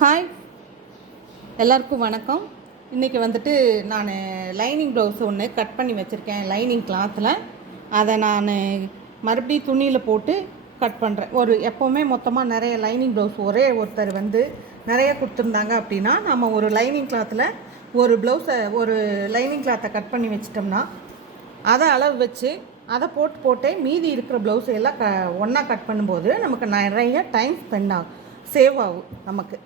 Hi எல்லாருக்கும் வணக்கம். இன்றைக்கி வந்துட்டு நான் லைனிங் ப்ளவுஸ் ஒன்று கட் பண்ணி வச்சுருக்கேன் லைனிங் கிளாத்தில் அதை நான் மறுபடியும் துணியில் போட்டு கட் பண்ணுறேன் ஒரு எப்போவுமே மொத்தமாக நிறைய லைனிங் ப்ளவுஸ் ஒரே ஒருத்தர் வந்து நிறைய கொடுத்துருந்தாங்க அப்படின்னா நம்ம ஒரு லைனிங் கிளாத்தில் ஒரு ப்ளவுஸை ஒரு லைனிங் கிளாத்தை கட் பண்ணி வச்சிட்டோம்னா அதை அளவு வச்சு அதை போட்டு போட்டே மீதி இருக்கிற ப்ளவுஸ் எல்லாம் க ஒன்றா கட் பண்ணும்போது நமக்கு நிறைய டைம் ஸ்பெண்ட் ஆகும் சேவ் ஆகும் நமக்கு.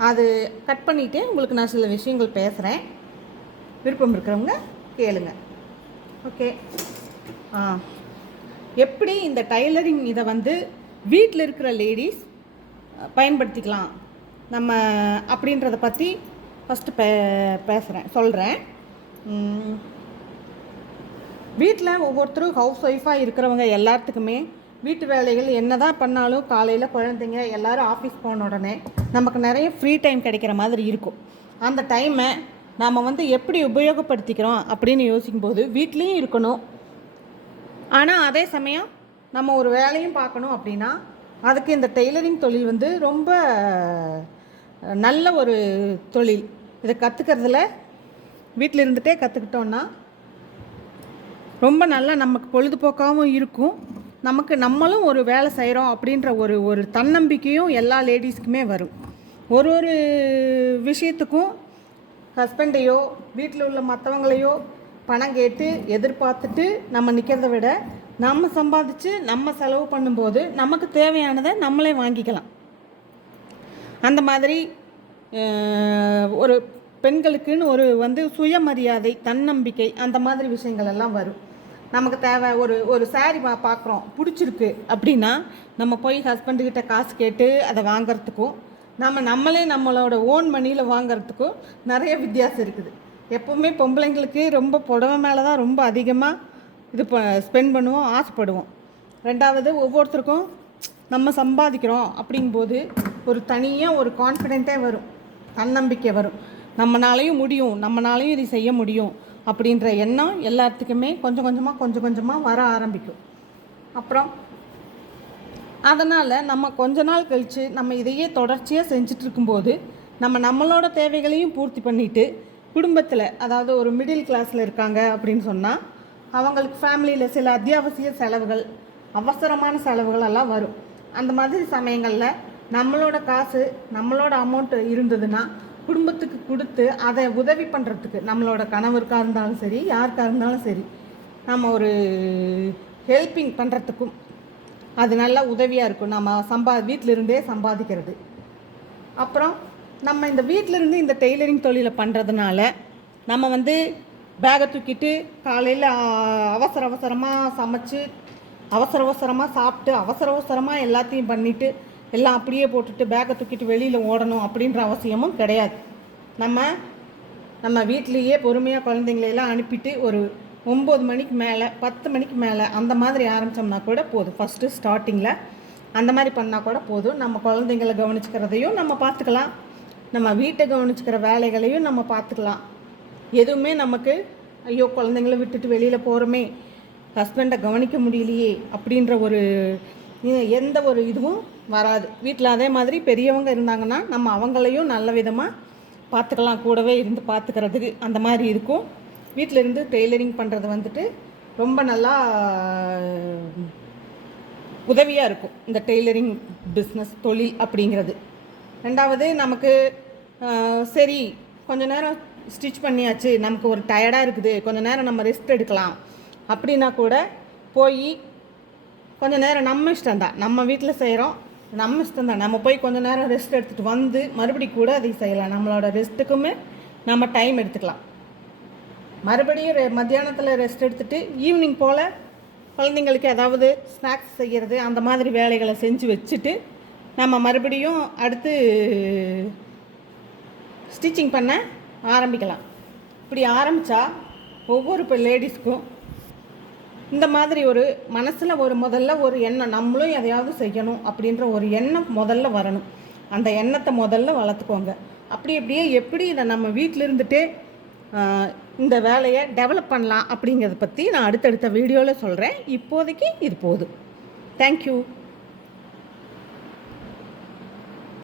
அது கட் பண்ணிவிட்டு உங்களுக்கு நான் சில விஷயங்கள் பேசுகிறேன் விருப்பம் இருக்கிறவங்க கேளுங்க. ஓகே. ஆ. எப்படி இந்த டைலரிங் இதை வந்து வீட்டில் இருக்கிற லேடிஸ் பயன்படுத்திக்கலாம்? நம்ம அப்படின்றத பற்றி ஃபஸ்ட்டு பே பேசுகிறேன் சொல்கிறேன் வீட்டில் ஒவ்வொருத்தரும் ஹவுஸ் ஒய்ஃபாக இருக்கிறவங்க எல்லாத்துக்குமே வீட்டு வேலைகள் என்ன தான் பண்ணாலும் காலையில் குழந்தைங்க எல்லோரும் ஆஃபீஸ் போன உடனே நமக்கு நிறைய ஃப்ரீ டைம் கிடைக்கிற மாதிரி இருக்கும். அந்த டைமை நாம் வந்து எப்படி உபயோகப்படுத்திக்கிறோம் அப்படின்னு யோசிக்கும்போது வீட்லேயும் இருக்கணும். ஆனால் அதே சமயம் நம்ம ஒரு வேலையும் பார்க்கணும் அப்படின்னா அதுக்கு இந்த டெய்லரிங் தொழில் வந்து ரொம்ப நல்ல ஒரு தொழில். இதை கற்றுக்கிறதுல வீட்டில் இருந்துகிட்டே கற்றுக்கிட்டோன்னா ரொம்ப நல்லா நமக்கு பொழுதுபோக்காகவும் இருக்கும். நமக்கு நம்மளும் ஒரு வேலை செய்கிறோம் அப்படின்ற ஒரு ஒரு தன்னம்பிக்கையும் எல்லா லேடிஸ்க்குமே வரும். ஒரு ஒரு விஷயத்துக்கும் ஹஸ்பண்டையோ வீட்டில் உள்ள மற்றவங்களையோ பணம் கேட்டு எதிர்பார்த்துட்டு நம்ம நிற்கிறத விட நம்ம சம்பாதிச்சு நம்ம செலவு பண்ணும்போது நமக்கு தேவையானதை நம்மளே வாங்கிக்கலாம். அந்த மாதிரி ஒரு பெண்களுக்குன்னு ஒரு வந்து சுயமரியாதை தன்னம்பிக்கை அந்த மாதிரி விஷயங்கள் எல்லாம் வரும். நமக்கு தேவை ஒரு ஒரு saree பா பார்க்குறோம் பிடிச்சிருக்கு அப்படின்னா நம்ம போய் ஹஸ்பண்டுக்கிட்ட காசு கேட்டு அதை வாங்கிறதுக்கும் நம்ம நம்மளே நம்மளோட ஓன் மணியில் வாங்குறதுக்கும் நிறைய வித்தியாசம் இருக்குது. எப்போவுமே பொம்பளைங்களுக்கு ரொம்ப புடவை மேலே தான் ரொம்ப அதிகமாக இது ப ஸ்பெண்ட் பண்ணுவோம் ஆசைப்படுவோம். ரெண்டாவது ஒவ்வொருத்தருக்கும் நம்ம சம்பாதிக்கிறோம் அப்படிங்கும்போது ஒரு தனியாக ஒரு கான்ஃபிடென்ட்டே வரும் தன்னம்பிக்கை வரும். நம்மனாலையும் முடியும் நம்மனாலையும் இதை செய்ய முடியும் அப்படின்ற எண்ணம் எல்லாத்துக்குமே கொஞ்சம் கொஞ்சமாக கொஞ்சம் கொஞ்சமாக வர ஆரம்பிக்கும். அப்புறம் அதனால் நம்ம கொஞ்ச நாள் கழித்து நம்ம இதையே தொடர்ச்சியாக செஞ்சுட்டு இருக்கும்போது நம்ம நம்மளோட தேவைகளையும் பூர்த்தி பண்ணிவிட்டு குடும்பத்தில் அதாவது ஒரு மிடில் கிளாஸில் இருக்காங்க அப்படின்னு சொன்னால் அவங்களுக்கு ஃபேமிலியில் சில அத்தியாவசிய செலவுகள் அவசரமான செலவுகள் எல்லாம் வரும். அந்த மாதிரி சமயங்களில் நம்மளோட காசு நம்மளோட அமௌண்ட் இருந்ததுன்னா குடும்பத்துக்கு கொடுத்து அதை உதவி பண்ணுறதுக்கு நம்மளோட கணவருக்காக இருந்தாலும் சரி யாருக்காக இருந்தாலும் சரி நம்ம ஒரு ஹெல்ப்பிங் பண்ணுறதுக்கும் அது நல்லா உதவியாக இருக்கும். நம்ம சம்பா வீட்டிலிருந்தே சம்பாதிக்கிறது. அப்புறம் நம்ம இந்த வீட்டில இருந்து இந்த டெய்லரிங் தொழிலை பண்ணுறதுனால நம்ம வந்து பேகை தூக்கிட்டு காலையில் அவசர அவசரமாக சமைச்சு அவசர அவசரமாக சாப்பிட்டு அவசர அவசரமாக எல்லாத்தையும் பண்ணிவிட்டு எல்லாம் அப்படியே போட்டுட்டு பேக்கை தூக்கிட்டு வெளியில் ஓடணும் அப்படின்ற அவசியமும் கிடையாது. நம்ம நம்ம வீட்லேயே பொறுமையாக குழந்தைங்களையெல்லாம் அனுப்பிட்டு ஒரு ஒம்பது மணிக்கு மேலே பத்து மணிக்கு மேலே அந்த மாதிரி ஆரம்பித்தோம்னா கூட போதும். ஃபஸ்ட்டு ஸ்டார்டிங்கில் அந்த மாதிரி பண்ணால் கூட போதும். நம்ம குழந்தைங்களை கவனிச்சுக்கிறதையும் நம்ம பார்த்துக்கலாம். நம்ம வீட்டை கவனிச்சுக்கிற வேலைகளையும் நம்ம பார்த்துக்கலாம். எதுவுமே நமக்கு ஐயோ குழந்தைங்கள விட்டுட்டு வெளியில் போகிறோமே ஹஸ்பண்டை கவனிக்க முடியலையே அப்படின்ற ஒரு எந்த ஒரு இதுவும் வராது. வீட்டில் அதே மாதிரி பெரியவங்க இருந்தாங்கன்னா நம்ம அவங்களையும் நல்ல விதமாக பார்த்துக்கலாம் கூடவே இருந்து பார்த்துக்கிறதுக்கு அந்த மாதிரி இருக்கும். வீட்டில் இருந்து டெய்லரிங் பண்ணுறது வந்துட்டு ரொம்ப நல்லா உதவியாக இருக்கும். இந்த டெய்லரிங் பிஸ்னஸ் தொழில் அப்படிங்கிறது. ரெண்டாவது நமக்கு சரி கொஞ்ச நேரம் ஸ்டிச் பண்ணியாச்சு. நமக்கு ஒரு டயர்டாக இருக்குது. கொஞ்ச நேரம் நம்ம ரெஸ்ட் எடுக்கலாம். அப்படின்னா கூட போய் கொஞ்சம் நேரம் நம்ம இஷ்டம்தான். நம்ம வீட்டில் செய்கிறோம் நம்ம இஷ்டம் தான் நம்ம போய் கொஞ்சம் நேரம் ரெஸ்ட் எடுத்துகிட்டு வந்து மறுபடி கூட அதை செய்யலாம். நம்மளோட ரெஸ்ட்டுக்குமே நம்ம டைம் எடுத்துக்கலாம். மறுபடியும் ரெ மத்தியானத்தில் ரெஸ்ட் எடுத்துட்டு ஈவினிங் போல் குழந்தைங்களுக்கு ஏதாவது ஸ்நாக்ஸ் செய்கிறது அந்த மாதிரி வேலைகளை செஞ்சு வச்சுட்டு நம்ம மறுபடியும் அடுத்து ஸ்டிச்சிங் பண்ண ஆரம்பிக்கலாம். இப்படி ஆரம்பித்தா ஒவ்வொரு இப்போ லேடிஸ்க்கும் இந்த மாதிரி ஒரு மனசில் ஒரு முதல்ல ஒரு எண்ணம் நம்மளும் எதையாவது செய்யணும் அப்படின்ற ஒரு எண்ணம் முதல்ல வரணும். அந்த எண்ணத்தை முதல்ல வளர்த்துக்கோங்க. அப்படி அப்படியே எப்படி இதை நம்ம வீட்டில் இருந்துட்டே இந்த வேலையை டெவலப் பண்ணலாம் அப்படிங்கிறத பற்றி நான் அடுத்தடுத்த வீடியோவில் சொல்கிறேன் இப்போதைக்கு இது போதும். தேங்க்யூ